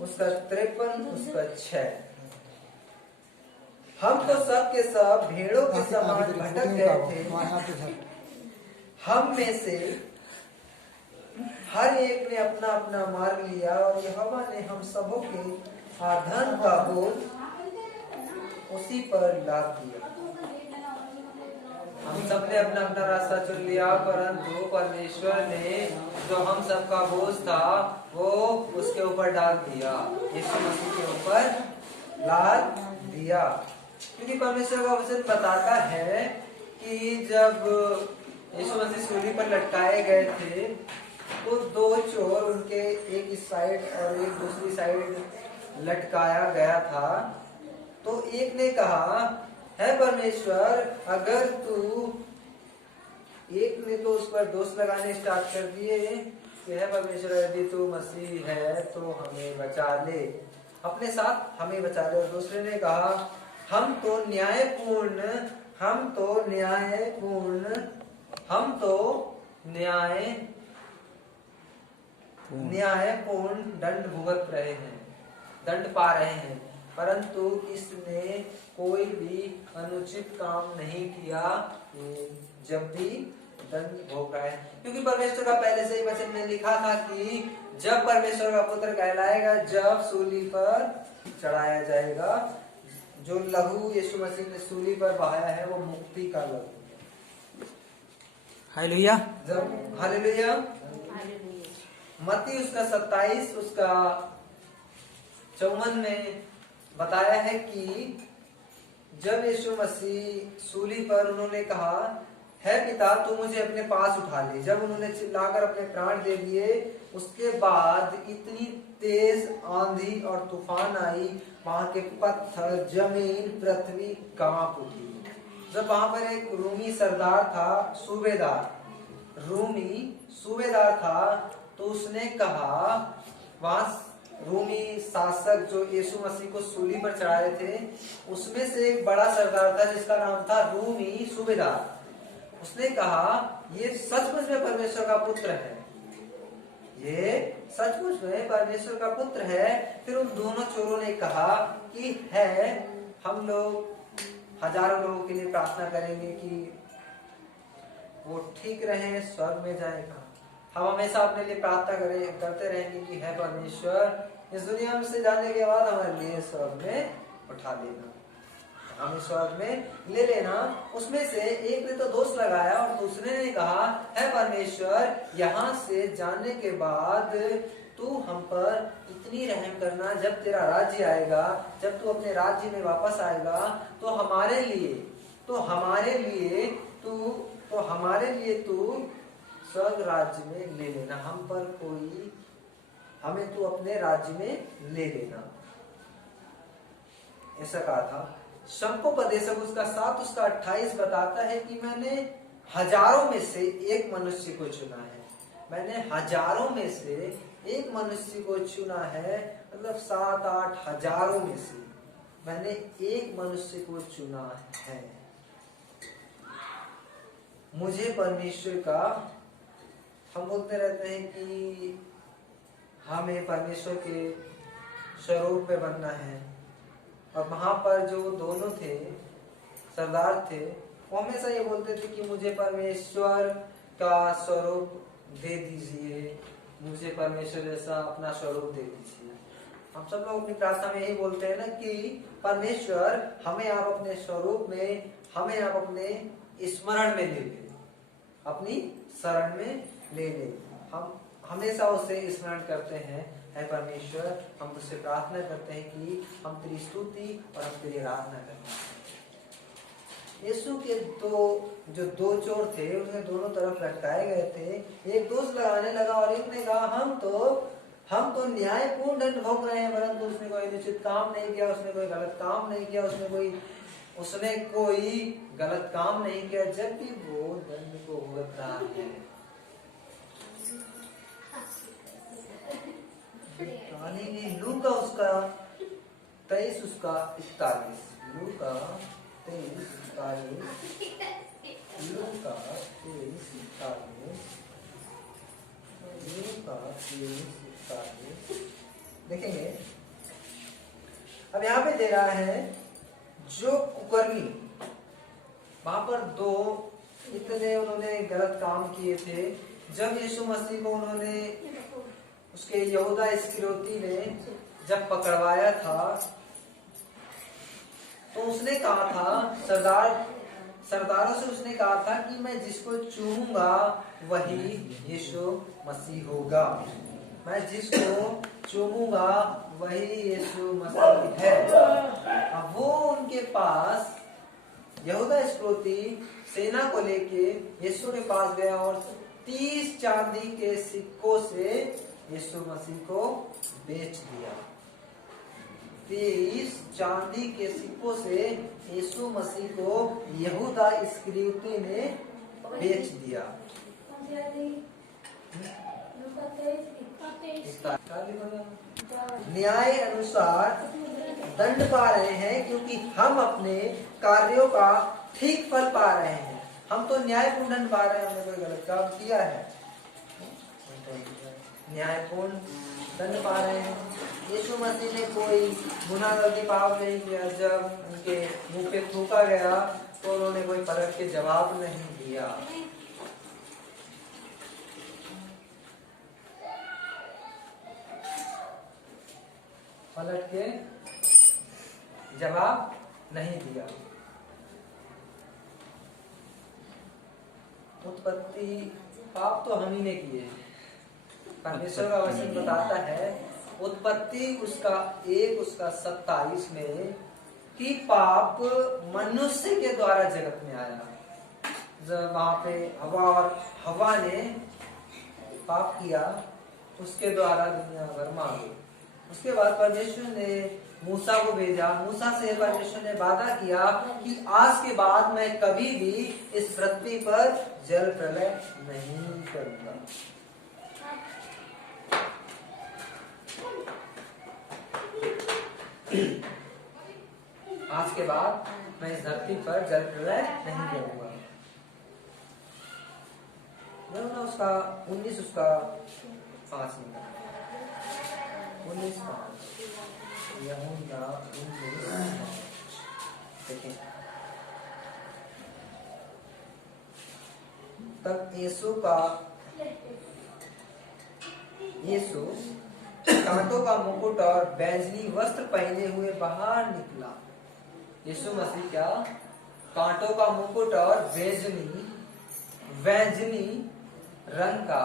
उसका 53, उसका 6। हम तो सब के सब भेड़ों के समान भटक गए थे, हम में से हर एक ने अपना अपना मार्ग लिया और यहोवा ने हम सबों के आधन का बोझ उसी पर लाद दिया। हम सब ने अपना अपना रास्ता चुन लिया, परंतु परमेश्वर ने जो हम सबका बोझ था वो उसके ऊपर डाल दिया, यीशु मसीह के ऊपर लाद दिया। क्योंकि परमेश्वर का वचन बताता है कि जब यीशु मसीह सूली पर लटकाए गए थे तो दो चोर उनके एक इस साइड और एक दूसरी साइड लटकाया गया था। तो एक ने कहा, है परमेश्वर, अगर तू, एक ने तो उस पर दोष लगाने स्टार्ट कर दिए कि है परमेश्वर, यदि तू मसीह है तो हमें बचा ले, अपने साथ हमें बचा ले। और दूसरे ने कहा, हम तो न्यायपूर्ण दंड भुगत रहे हैं, दंड पा रहे हैं, परंतु इसने कोई भी अनुचित काम नहीं किया जब भी दंड भोग रहा है। क्योंकि परमेश्वर का पहले से ही वचन में लिखा था कि जब परमेश्वर का पुत्र कहलाएगा, जब सूली पर चढ़ाया जाएगा, जो लहू यीशु मसीह ने सूली पर बहाया है वो मुक्ति का लहू। हालेलुया, जब हालेलुया। मत्ती उसका 27 उसका 54 में बताया है कि जब यीशु मसीह सूली पर उन्होंने कहा, है पिता तू मुझे अपने पास उठा ले, जब उन्होंने चिल्लाकर अपने प्राण दे दिए, उसके बाद इतनी तेज आंधी और तूफान आई, वहां के पत्थर, जमीन, पृथ्वी कांप उठी। जब वहां पर एक रूमी सरदार था, सूबेदार था, तो उसने कहा, वहां रूमी शासक जो यीशु मसीह को सूली पर चढ़ाए थे, उसमें से एक बड़ा सरदार था जिसका नाम था रूमी सूबेदार। उसने कहा, ये सचमुच में परमेश्वर का पुत्र है, ये सचमुच में परमेश्वर का पुत्र है। फिर उन दोनों चोरों ने कहा कि है, हम लोग हजारों लोगों के लिए प्रार्थना करेंगे कि वो ठीक रहे, स्वर्ग में जाएगा। हम हमेशा अपने लिए प्रार्थना करते रहेंगे कि है परमेश्वर, इस दुनिया में से जाने के बाद हमारे लिए स्वर्ग में उठा लेना, हमें स्वर्ग में ले लेना। उसमें से एक ने तो दोष लगाया और दूसरे ने कहा, है परमेश्वर, यहाँ से जाने के बाद तू हम पर इतनी रहम करना, जब तेरा राज्य आएगा, जब तू अपने राज्य में वापस आएगा, तो हमारे लिए तू स्वर्ग राज्य में ले लेना, हमें तू अपने राज्य में ले लेना, ऐसा कहा था। शंकोपदेशक उसका 7 उसका 28 बताता है कि मैंने हजारों में से एक मनुष्य को चुना है, मैंने हजारों में से एक मनुष्य को चुना है, मतलब 7-8 हजारों में से मैंने एक मनुष्य को चुना है। मुझे परमेश्वर का, हम बोलते रहते हैं कि हमें परमेश्वर के स्वरूप में बनना है, और वहां पर जो दोनों थे, सरदार थे, वो हमेशा ये बोलते थे कि मुझे परमेश्वर का स्वरूप दे दीजिए, मुझे परमेश्वर जैसा अपना स्वरूप दे दीजिए। हम सब लोग अपनी प्रार्थना में यही बोलते हैं ना कि परमेश्वर, हमें आप अपने स्वरूप में, हमें आप अपने स्मरण में ले लें, अपनी शरण में ले लें। हम हमेशा उससे स्मरण करते हैं, है परमेश्वर, हम तुझसे प्रार्थना करते हैं कि हम तेरी स्तुति और हम तेरी आराधना करते हैं। यीशु के जो दो चोर थे, उन्हें दोनों तरफ लटकाए गए थे। एक दोष लगाने लगा और एक ने कहा, हम तो न्यायपूर्ण दंड भोग रहे हैं, परंतु उसने कोई अनुचित काम नहीं किया, उसने कोई गलत काम नहीं किया, उसने कोई गलत काम नहीं किया, जबकि वो दंड को भुगत रहा है। लूका उसका 23 उसका 41, लूका 23 41, देखेंगे। अब यहाँ पे दे रहा है जो कुकर्मी, वहां पर दो इतने उन्होंने गलत काम किए थे। जब यीशु मसीह को उन्होंने उसके यहूदा इस्करियोती ने जब पकड़वाया था तो उसने कहा था, सरदारों से उसने कहा था कि मैं जिसको चूमूंगा वही यीशु मसीह होगा, मैं जिसको चूमूंगा वही यीशु मसीह है। अब वो उनके पास यहूदा इस्करियोती सेना को लेके यीशु के पास गया और 30 चांदी के सिक्कों से यीशु मसीह को बेच दिया। 30 चांदी के सिक्कों से यीशु मसीह को यहूदा इस्करियोती ने बेच दिया। न्याय अनुसार दंड पा रहे हैं क्योंकि हम अपने कार्यों का ठीक फल पा रहे हैं। हम तो न्यायपूर्ण दंड पा रहे हैं, हमने कोई गलत काम किया है, न्यायपूर्ण दंड पा रहे हैं। यीशु मसीह ने कोई गुनाह गलती पाप नहीं किया। जब उनके मुंह पे थूका गया तो उन्होंने कोई पलट के जवाब नहीं दिया। पलट के जवाब नहीं दिया। उत्पत्ति पाप तो हम ही ने किए। परमेश्वर का वचन बताता है उत्पत्ति उसका 27 में कि पाप मनुष्य के द्वारा जगत में आया। जब वहां पे हवा ने पाप किया उसके द्वारा दुनिया भर में आ गई। उसके बाद परमेश्वर ने मूसा को भेजा। मूसा से परमेश्वर ने वादा किया कि आज के बाद मैं कभी भी इस पृथ्वी पर जल प्रलय नहीं करूंगा। आज के बाद मैं इस धरती पर जल प्रलय नहीं करूंगा। उसका 19 उसका 5 मिनट 19:5 यहूदा 19:5 देखें। तब यीशु कांटों का मुकुट और बैंजनी वस्त्र पहने हुए बाहर निकला। यीशु मसीह क्या कांटों का मुकुट और बैंजनी रंग का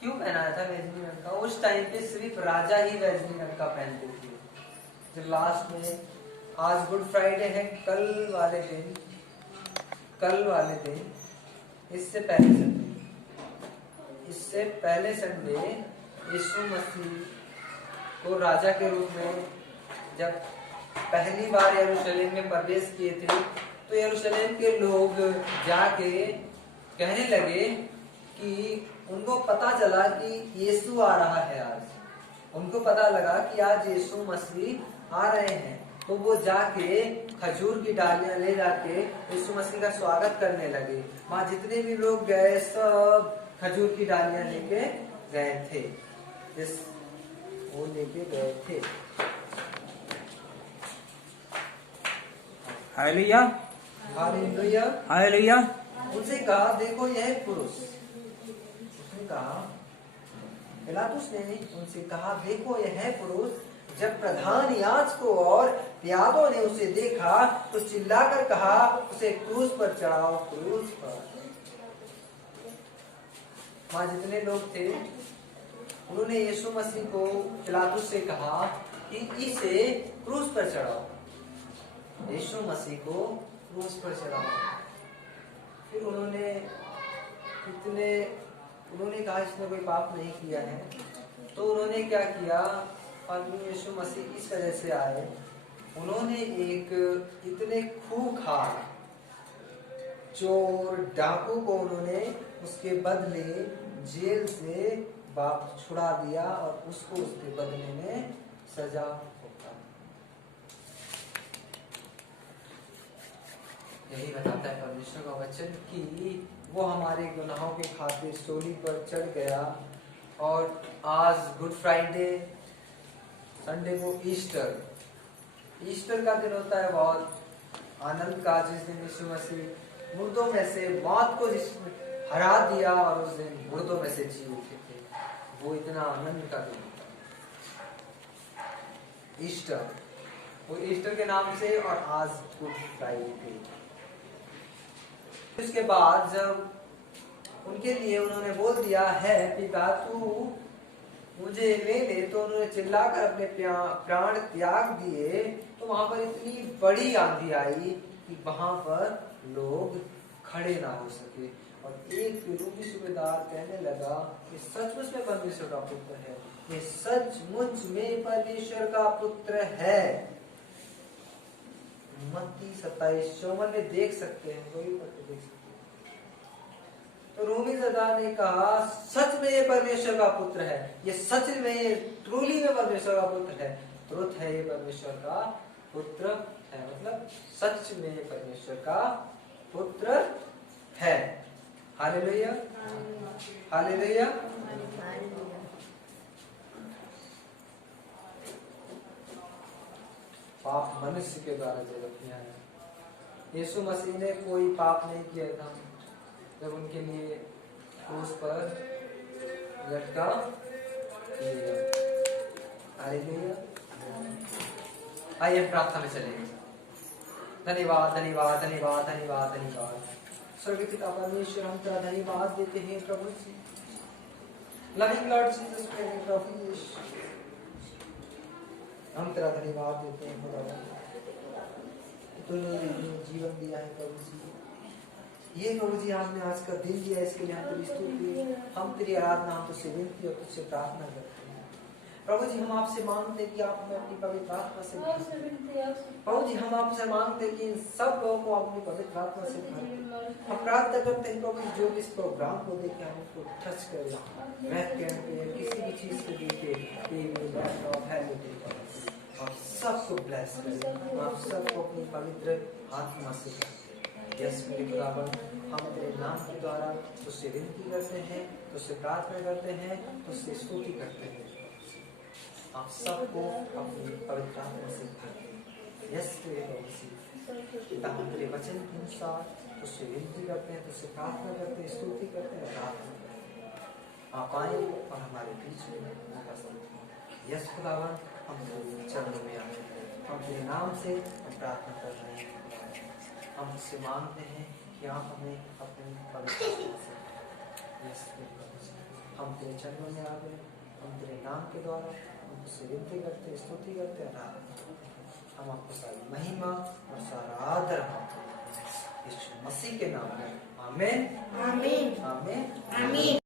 क्यों पहनाया था? बैंजनी रंग का उस टाइम पे सिर्फ राजा ही बैंजनी रंग का पहनते थे। जो लास्ट में आज गुड फ्राइडे है, कल वाले दिन इससे पहले संडे यीशु मसीह को राजा के रूप में जब पहली बार यरूशलेम में प्रवेश किए थे तो यरूशलेम के लोग जाके कहने लगे कि उनको पता चला कि यीशु आ रहा है। आज उनको पता लगा कि आज यीशु मसीह आ रहे हैं, तो वो जाके खजूर की डालियां ले जाके यीशु मसीह का स्वागत करने लगे। वहां जितने भी लोग गए सब खजूर की डालियां लेके गए थे, वो लेके गए थे। Hallelujah hallelujah hallelujah. उनसे कहा देखो यह पुरुष, उसने कहा पिलातुस ने उनसे कहा देखो यह पुरुष। जब प्रधान याजकों और प्यादों ने उसे देखा तो चिल्लाकर कहा उसे क्रूस पर चढ़ाओ, क्रूस पर। वहां जितने लोग थे उन्होंने यीशु मसीह को पिलातुस से कहा कि इसे क्रूस पर चढ़ाओ, यीशु मसीह को क्रूस पर चढ़ाओ। फिर उन्होंने कहा इसने कोई पाप नहीं किया है, तो उन्होंने क्या किया? और यीशु मसीह इस वजह से आए, उन्होंने एक इतने खूंखार चोर डाकू को उन्होंने उसके बदले जेल से वापस छुड़ा दिया और उसको उसके बदले में सजा होता। यही बताता है परमेश्वर का वचन कि वो हमारे गुनाहों के खातिर सूली पर चढ़ गया। और आज गुड फ्राइडे संडे को ईस्टर का दिन होता है बहुत आनंद का, जिस दिन यीशु मसीह मुर्दों में से मौत को जिसने हरा दिया और उस दिन मुर्दों में से जी उठे थे। वो इतना आनंद का दिन होता है ईस्टर, वो ईस्टर के नाम से, और आज गुड फ्राइडे। उसके बाद जब उनके लिए उन्होंने बोल दिया है पिता तू मुझे ले ले, तो उन्होंने चिल्लाकर अपने प्राण त्याग दिए। तो वहां पर इतनी बड़ी आंधी आई कि वहां पर लोग खड़े ना हो सके, और एक रूमी सूबेदार कहने लगा कि सचमुच में परमेश्वर का पुत्र है, ये सचमुच में परमेश्वर का पुत्र है। मत्ती 27:54 में देख सकते हैं, कोई पत्र देख सकते हैं। तो रूमी सरदार ने कहा सच में ये परमेश्वर का पुत्र है, ये सच में, ये ट्रूली में परमेश्वर का पुत्र है, ट्रुथ है, ये परमेश्वर का पुत्र है, मतलब सच में ये परमेश्वर का पुत्र है। Hallelujah, hallelujah. पाप मनुष्य के द्वारा जगत में आया। यीशु मसीह ने कोई पाप नहीं किया था जब उनके लिए क्रूस पर लटका दिया। हालेलुया। आइए प्रार्थना में चलेंगे। धन्यवाद धन्यवाद धन्यवाद धन्यवाद धन्यवाद। स्वर्गीय पिता परमेश्वर, हम तेरा धन्यवाद देते हैं प्रभु जी। लविंग लॉर्ड जीसस क्राइस्ट प्रभु यीशु, हम तेरा धन्यवाद देते हैं खुदा, तूने जीवन दिया है प्रभु जी। ये प्रभु जी हमने आज का दिन दिया, इसके लिए हम तेरी स्तुति, हम तेरी आराधना, हम तुझसे विनती और तुझसे प्रार्थना करते हैं प्रभु जी। हम आपसे मांगते हैं कि आप हमें अपनी पवित्र आत्मा से प्रभु जी, हम आपसे मांगते हैं कि इन सब लोगों को अपनी पवित्र आत्मा से भर। हम प्रार्थना करते हैं प्रभु जो इस प्रोग्राम को देखे हम उसको टच करें, किसी भी चीज को देखे, टीवी लैपटॉप है, आप सबको ब्लेस करें, आप सबको अपनी पवित्र आत्मा से भर। यस मेरे खुदावन, हम तेरे नाम के द्वारा तुझसे विनती करते हैं, तुझसे प्रार्थना करते हैं, तुझसे स्तुति करते हैं। आप सबको अपनी पवित्र आत्मा से भर। यस मेरे पिता, हम तेरे वचन के अनुसार तुझसे विनती करते हैं, तुझसे प्रार्थना करते हैं, स्तुति करते हैं, प्रार्थना करते हैं। आप आए और हमारे बीच में उपस्थित हो। यस खुदावन, हम तेरे चरणों में आए, हम तेरे नाम से हम प्रार्थना कर रहे हैं। हम तुझसे मांगते हैं कि आप हमें अपनी पवित्र आत्मा से यस हम तेरे चरणों में आ गए, हम तेरे नाम के द्वारा हम तुझसे विनती करते हैं, स्तुति करते हैं, हम आपको सारी महिमा और सारा आदर यीशु मसीह के नाम में। आमीन, आमीन, आमीन, आमीन।